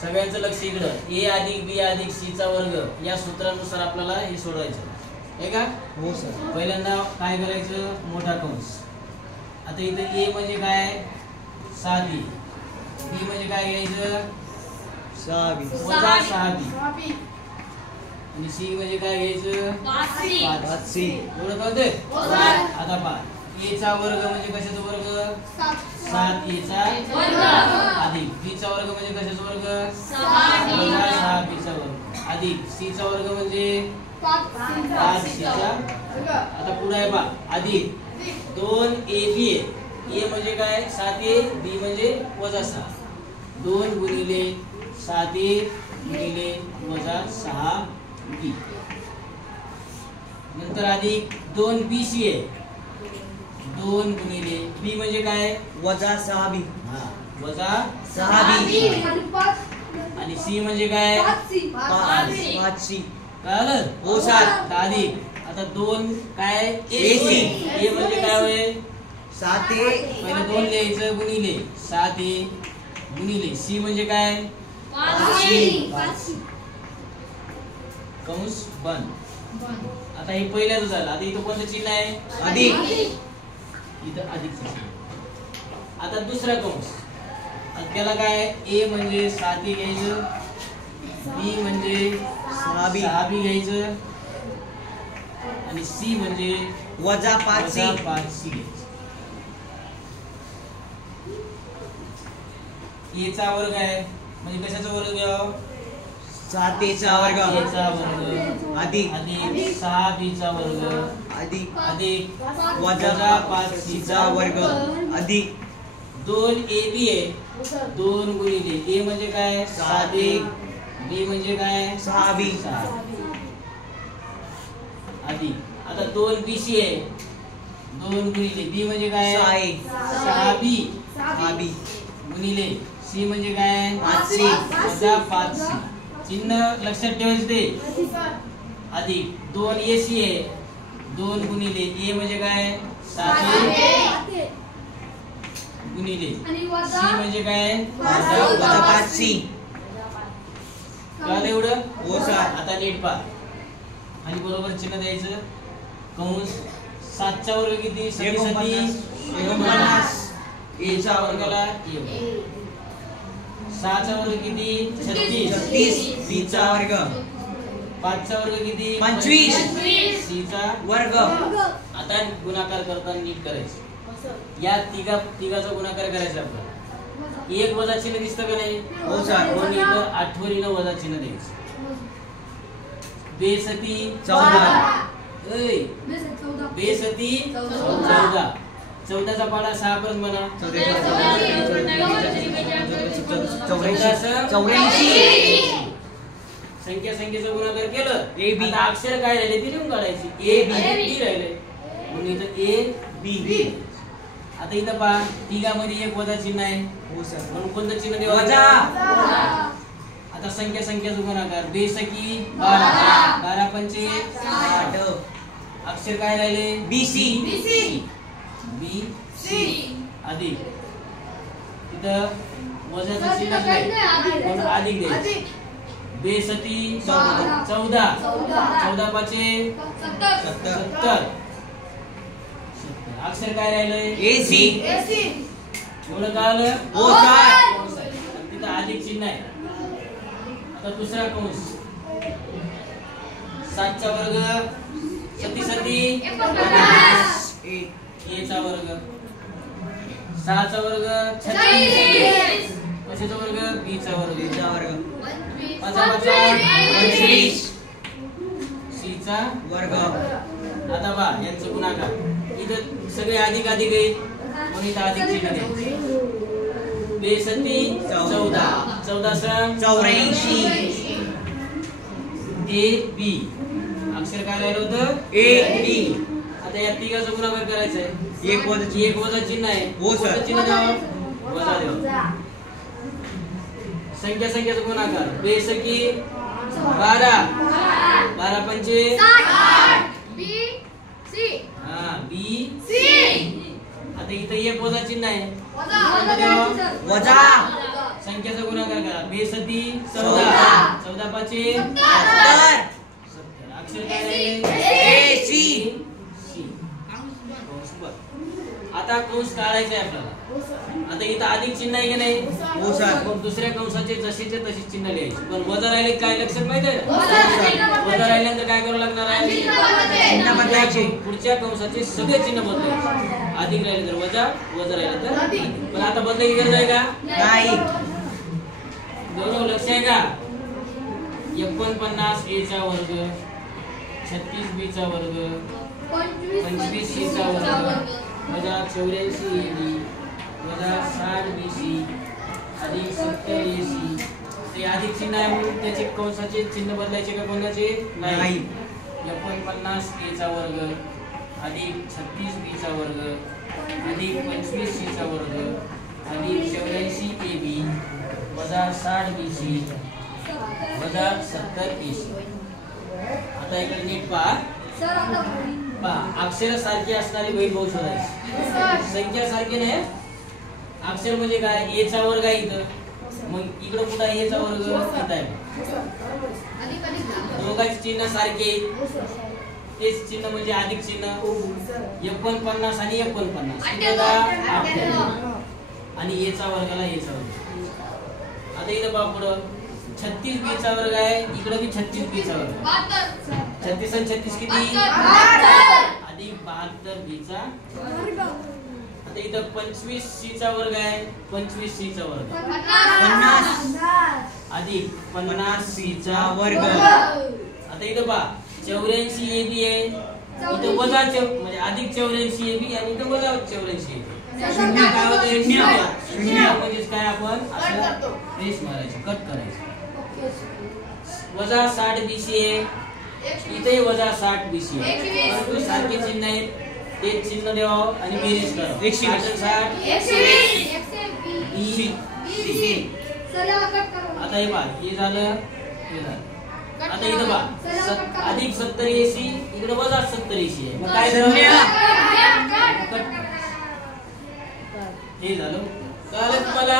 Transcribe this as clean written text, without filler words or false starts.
सगळ्यांचं लक्ष इकडं. ए अधिक बी अधिक सी चा वर्ग या सूत्रानुसार आपल्याला हे सोडवायचं आहे का? हो सर. पहिल्यांदा काय करायचं, मोठा कंस. आता इथं ए म्हणजे काय 6b, बी म्हणजे काय घ्यायचं 6b वजा 6b, आणि सी म्हणजे काय घ्यायचं 5c. एवढं कळतंय? आता पहा, ए चा वर्ग म्हणजे कशाचा वर्ग 7a चा वर्ग अधिक बी चा वर्ग म्हणजे कशाचा वर्ग 6b चा वर्ग अधिक सी चा वर्ग म्हणजे 5c चा. आता पुढे आहे पहा, अधिक 2ab आहे. ए म्हणजे काय 7a, बी म्हणजे वजा 6, 2 गुणिले 7a गुणिले वजा 6b. नंतर अधिक 2bc आहे, 2 गुणिले बी म्हणजे काय वजा 6b. वजा 6b आणि सी म्हणजे काय 5c. कळलं? हो सर. अधिक आता 2 काय ac, ए म्हणजे काय होईल 7a पहिले 2 लिहायचं गुणिले 7a गुणिले सी म्हणजे काय 5c. कंस बंद. आता हे पहिल्याच झालं. आता इथं कोणतं चिन्ह आहे अधिक. इथं अधिकचं चिन्ह. आता दुसरा कंस, त्याला काय ए म्हणजे 7a घ्यायचं, बी म्हणजे 6b घ्यायचं आणि सी म्हणजे वजा 5c. 5c घ्यायचं. ए चा वर्ग आहे म्हणजे कशाचा वर्ग घ्यावा 7a चा वर्ग ए चा वर्ग अधिक अधिक 6b चा वर्ग अधिक अधिक वजा 5c चा वर्ग अधिक 2ab आहे, 2 गुणिले ए म्हणजे काय 7a, बी म्हणजे काय 6b अधिक आता 2bc आहे, 2 गुणिले बी म्हणजे काय 6b गुणिले सी म्हणजे काय 5c वजा 5c. चिन्ह लक्षात ठेवायचं ते. अधिक 2ac आहे, 2 गुणिले ए म्हणजे काय 7a गुणिले सी म्हणजे काय वजा 5c. कळलं एवढं? हो सर. आता नीट पहा आणि बरोबर चिन्ह द्यायचं. कंस 7 चा वर्ग किती 49. ए चा वर्गाला 6 चा वर्ग किती 36, बी चा वर्ग 5 चा वर्ग किती 25, सी चा वर्ग. आता गुणाकार करताना नीट करायचं. या तिघाचा गुणाकार करायचा आपल्याला. एक वजा चिन्ह दिसतं का नाही? हो सर. म्हणून इथं आठवणीनं वजा चिन्ह द्यायचं. बेसती 14. बेसती 14. 14 चा पाढा 6 परत म्हणा 84. संख्येचा गुणाकार केलं. A B. आता अक्षर काय राहिले ते लिहून काढायची. ए बी राहिले म्हणून इथं ए बी. आता इथं पहा तिघामध्ये एक वजा चिन्ह आहे. हो सर. म्हणून कोणतं चिन्ह देऊ वजा. आता संख्येचा गुणाकार बेसकी 12, 12 पंचे 8. अक्षर काय राहिले बीसी. बी अधिक तिथं वजाचं चिन्ह नाही पण अधिक द्यायचं. बेसती 14, 14 पाचे 70. अक्षर काय राहिलंय एसी. एवढं कळलं? हो सर. तिथं अधिक चिन्ह आहे. आता दुसरा कंस 7 चा वर्ग 37 ए चा वर्ग 6 चा वर्ग 36 कशाचा वर्ग बी चा वर्ग 5 25 सी चा वर्ग. आता पहा यांचं गुणाकार इथं सगळे अधिक अधिक आहे म्हणून इथं अधिक चिन्ह द्यायचं. बेसती 14, 14 84. ए बी अक्षर काय राहिलं होतं ए बी. आता या तिघाचा गुणाकार करायचा आहे. एक वजा चिन्ह आहे. हो सर. कोणतं चिन्ह द्यावं वजा द्यावं. संख्येचा गुणाकार बेसकी 12, 12 पंचे 60. B C. आता इथं एक वजा चिन्ह आहे. वजा संख्याचा गुणाकार करा. बेसती 14 14 पाचे 70 अक्षर काय राहिले? 80 कंस बर. आता कंस काढायचा आहे आपल्याला. आता इथं अधिक चिन्ह आहे की नाही? हो सर. मग दुसऱ्या कंसाचे जशीचे तशी चिन्ह लिहायची. पण वजा राहिले काय लक्षात माहिती आहे? वजा राहिल्यानंतर काय करावं लागणार आहे? चिन्ह बदलायचे. पुढच्या कंसाचे सगळे चिन्ह बदलायचे. अधिक राहिले तर वजा, वजा राहिले तर अधिक. पण आता बदलायची गरज आहे का? नाही. गौरव लक्ष आहे का? 49 a चा वर्ग 36 b चा वर्ग 25 c चा वर्ग वजा 84 ab वजा 60 bc अधिक 70 ac. ते अधिक चिन्ह आहे म्हणून त्याचे कंसाचे चिन्ह बदलायचे का कोणाचे? नाही. 49 a चा वर्ग अधिक 36 b चा वर्ग अधिक 25 c चा वर्ग अधिक 84 ab वजा 60 bc वजा 70 ac. आता इकडे नीट पहा. अक्षर सारखी असणारी वही बहु शोधायची. संख्या सारखी नाही. अक्षर म्हणजे काय? a चा वर्ग आहे इथं. मग इकडे कुठं आहे? a चा वर्ग इथं आहे. दोघांचे चिन्ह सारखे. तेच चिन्ह म्हणजे अधिक चिन्ह. 49 आणि 49 आणि a चा वर्गाला a चा वर्ग. आता इथं पहा पुढं 36 b चा वर्ग आहे. इकडे बी 36 b चा वर्ग आहे. 36 आणि 36 किती? अधिक 72 b चा. आता इथं 25 c चा वर्ग आहे. 25 c चा वर्ग 50 अधिक 50 c चा वर्ग. आता इथं पहा 84 ab आहे. इथं वजा म्हणजे अधिक 84 ab आणि इथं वजा 84 ab. शून्य काय होतं? शून्य म्हणजेच काय? आपण असं रेष मारायची, कट करायची. वजा 60 bc आहे. इथे वजा 60 bc आहे. परंतु सारखे चिन्ह आहेत. ते चिन्ह द्यावं आणि बेरीज करावं. 160 आता हे पहा, हे झालं, हे झालं. आता इथं पहा अधिक 70 ac इकडे वजा 70 ac आहे. मग काय झालं? हे झालं. कळलं तुम्हाला?